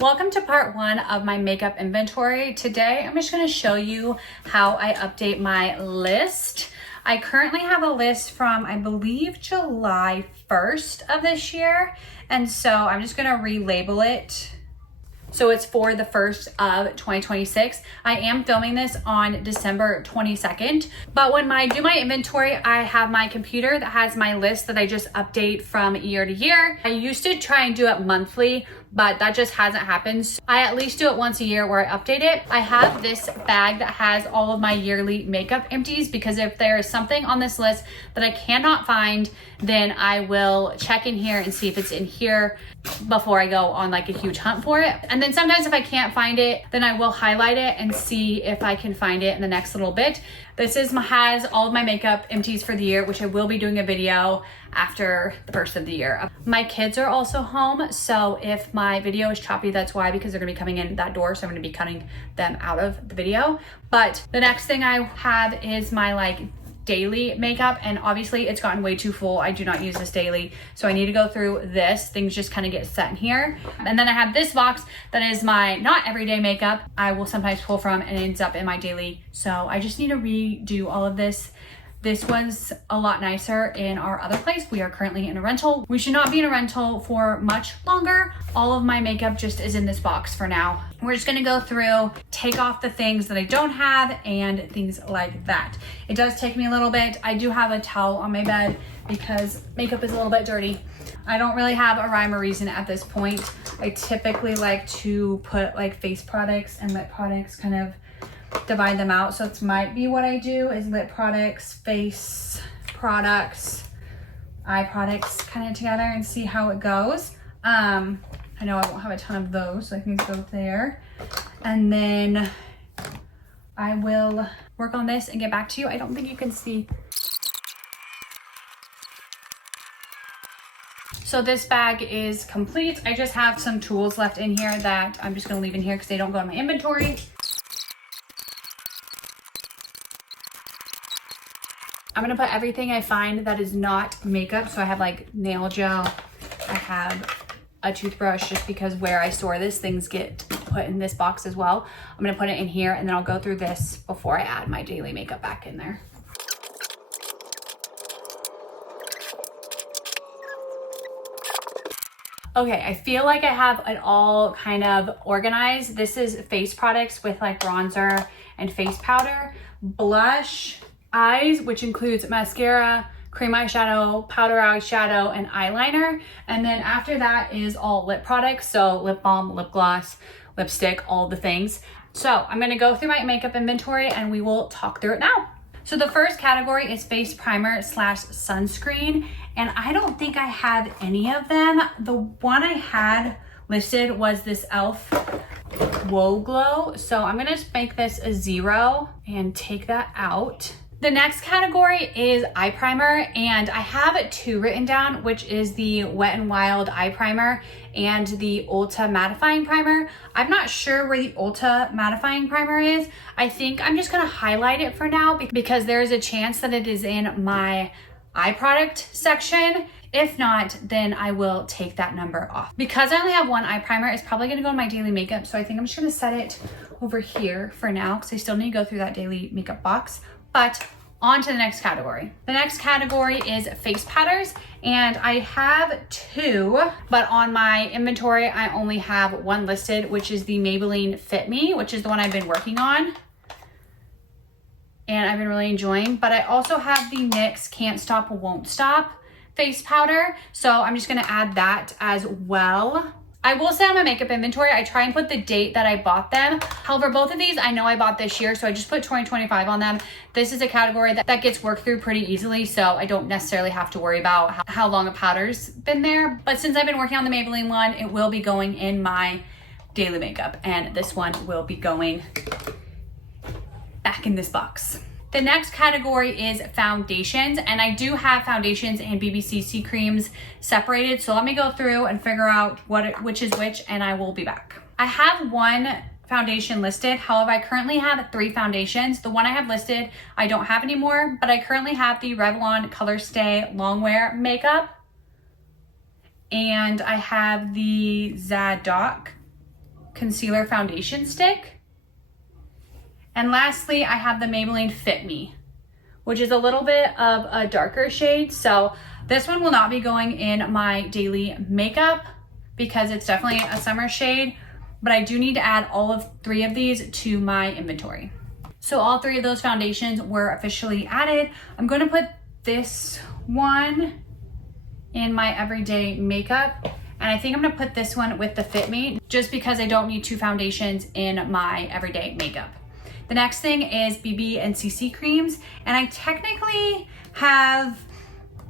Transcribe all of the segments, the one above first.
Welcome to part one of my makeup inventory. Today, I'm just gonna show you how I update my list. I currently have a list from, I believe, July 1st of this year. And so I'm just gonna relabel it. So it's for the 1st of 2026. I am filming this on December 22nd, but when I do my inventory, I have my computer that has my list that I just update from year to year. I used to try and do it monthly, but that just hasn't happened. So I at least do it once a year where I update it. I have this bag that has all of my yearly makeup empties because if there is something on this list that I cannot find, then I will check in here and see if it's in here before I go on like a huge hunt for it. And then sometimes if I can't find it, then I will highlight it and see if I can find it in the next little bit. This has all of my makeup empties for the year, which I will be doing a video after the first of the year. My kids are also home, so if my video is choppy, that's why, because they're gonna be coming in that door, so I'm gonna be cutting them out of the video. But the next thing I have is my daily makeup, and obviously it's gotten way too full. I do not use this daily, so I need to go through this. Things just kind of get set in here. And then I have this box that is my not everyday makeup. I will sometimes pull from and it ends up in my daily. So I just need to redo all of this. This was a lot nicer in our other place. We are currently in a rental. We should not be in a rental for much longer. All of my makeup just is in this box for now. We're just gonna go through, take off the things that I don't have and things like that. It does take me a little bit. I do have a towel on my bed because makeup is a little bit dirty. I don't really have a rhyme or reason at this point. I typically like to put face products and lip products, kind of divide them out. So it might be what I do is lip products, face products, eye products kind of together and see how it goes. I know I won't have a ton of those, so I can go there. And then I will work on this and get back to you. I don't think you can see. So this bag is complete. I just have some tools left in here that I'm just gonna leave in here because they don't go in my inventory. I'm gonna put everything I find that is not makeup. So I have nail gel, I have a toothbrush, just because where I store this, things get put in this box as well. I'm gonna put it in here and then I'll go through this before I add my daily makeup back in there. Okay, I feel like I have it all kind of organized. This is face products with bronzer and face powder, blush, eyes, which includes mascara, cream eyeshadow, powder eyeshadow, and eyeliner. And then after that is all lip products. So lip balm, lip gloss, lipstick, all the things. So I'm gonna go through my makeup inventory and we will talk through it now. So the first category is face primer / sunscreen. And I don't think I have any of them. The one I had listed was this e.l.f. Whoa Glow. So I'm gonna just make this a 0 and take that out. The next category is eye primer, and I have 2 written down, which is the Wet n Wild eye primer and the Ulta mattifying primer. I'm not sure where the Ulta mattifying primer is. I think I'm just gonna highlight it for now because there is a chance that it is in my eye product section. If not, then I will take that number off. Because I only have 1 eye primer, it's probably gonna go in my daily makeup, so I think I'm just gonna set it over here for now because I still need to go through that daily makeup box. But on to the next category. The next category is face powders, and I have 2, but on my inventory, I only have 1 listed, which is the Maybelline Fit Me, which is the one I've been working on and I've been really enjoying. But I also have the NYX Can't Stop Won't Stop face powder, so I'm just gonna add that as well. I will say on my makeup inventory, I try and put the date that I bought them. However, both of these I know I bought this year, so I just put 2025 on them. This is a category that gets worked through pretty easily, so I don't necessarily have to worry about how long a powder's been there. But since I've been working on the Maybelline one, it will be going in my daily makeup, and this one will be going back in this box. The next category is foundations, and I do have foundations and BBCC creams separated. So let me go through and figure out which is which, and I will be back. I have 1 foundation listed. However, I currently have 3 foundations. The one I have listed, I don't have anymore, but I currently have the Revlon Color Stay Longwear Makeup. And I have the Zadok concealer foundation stick. And lastly, I have the Maybelline Fit Me, which is a little bit of a darker shade. So this one will not be going in my daily makeup because it's definitely a summer shade, but I do need to add all of 3 of these to my inventory. So all 3 of those foundations were officially added. I'm going to put this one in my everyday makeup, and I think I'm gonna put this one with the Fit Me just because I don't need 2 foundations in my everyday makeup. The next thing is BB and CC creams, and I technically have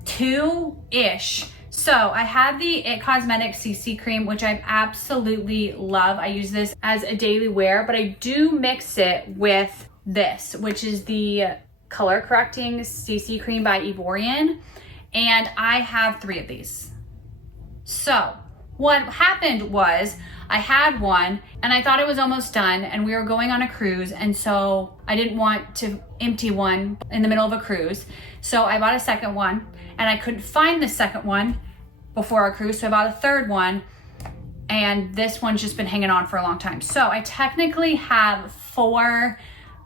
2-ish. So I have the It Cosmetics CC cream, which I absolutely love. I use this as a daily wear, but I do mix it with this, which is the color correcting CC cream by Ivorian. And I have 3 of these. So what happened was I had one and I thought it was almost done and we were going on a cruise, and so I didn't want to empty one in the middle of a cruise. So I bought a second one and I couldn't find the second one before our cruise, so I bought a third one, and this one's just been hanging on for a long time. So I technically have 4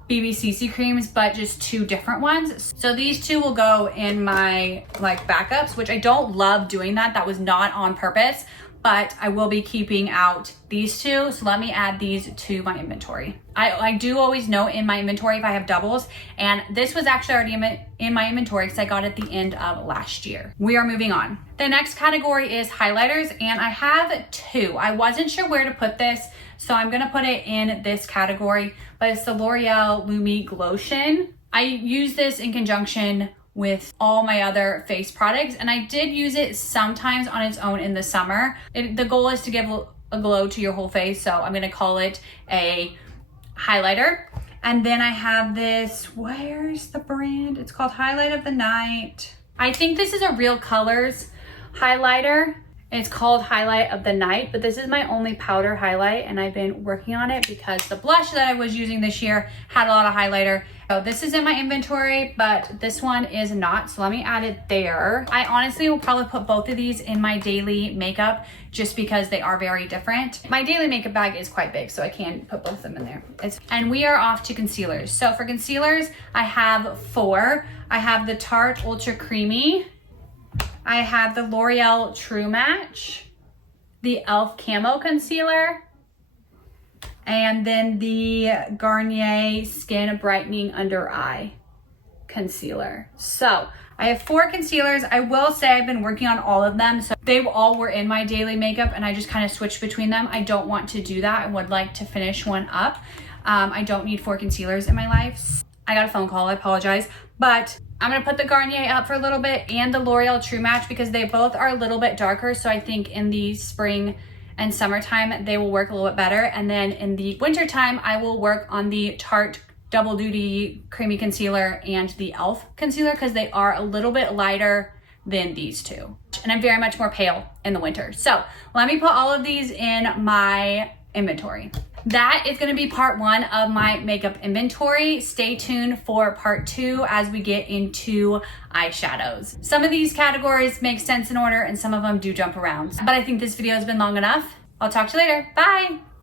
BBCC creams, but just 2 different ones. So these 2 will go in my backups, which I don't love doing that. That was not on purpose, but I will be keeping out these 2. So let me add these to my inventory. I do always note in my inventory if I have doubles, and this was actually already in my inventory because I got it at the end of last year. We are moving on. The next category is highlighters, and I have 2. I wasn't sure where to put this, so I'm gonna put it in this category, but it's the L'Oreal Lumi Glotion. I use this in conjunction with all my other face products, and I did use it sometimes on its own in the summer. The goal is to give a glow to your whole face, so I'm gonna call it a highlighter. And then I have this, where's the brand? It's called Highlight of the Night. I think this is a Real Colors highlighter. It's called Highlight of the Night, but this is my only powder highlight, and I've been working on it because the blush that I was using this year had a lot of highlighter. So this is in my inventory, but this one is not, so let me add it there. I honestly will probably put both of these in my daily makeup just because they are very different. My daily makeup bag is quite big, so I can put both of them in there. And we are off to concealers. So for concealers, I have 4. I have the Tarte Ultra Creamy. I have the L'Oreal True Match, the e.l.f. Camo Concealer, and then the Garnier Skin Brightening Under Eye Concealer. So I have 4 concealers. I will say I've been working on all of them, so they all were in my daily makeup and I just kind of switched between them. I don't want to do that. I would like to finish one up. I don't need 4 concealers in my life. I got a phone call, I apologize, but I'm gonna put the Garnier up for a little bit and the L'Oreal True Match because they both are a little bit darker, so I think in the spring and summertime they will work a little bit better, and then in the wintertime I will work on the Tarte Double Duty Creamy Concealer and the e.l.f. Concealer because they are a little bit lighter than these 2. And I'm very much more pale in the winter. So let me put all of these in my inventory. That is gonna be part 1 of my makeup inventory. Stay tuned for part 2 as we get into eyeshadows. Some of these categories make sense in order and some of them do jump around. But I think this video has been long enough. I'll talk to you later. Bye.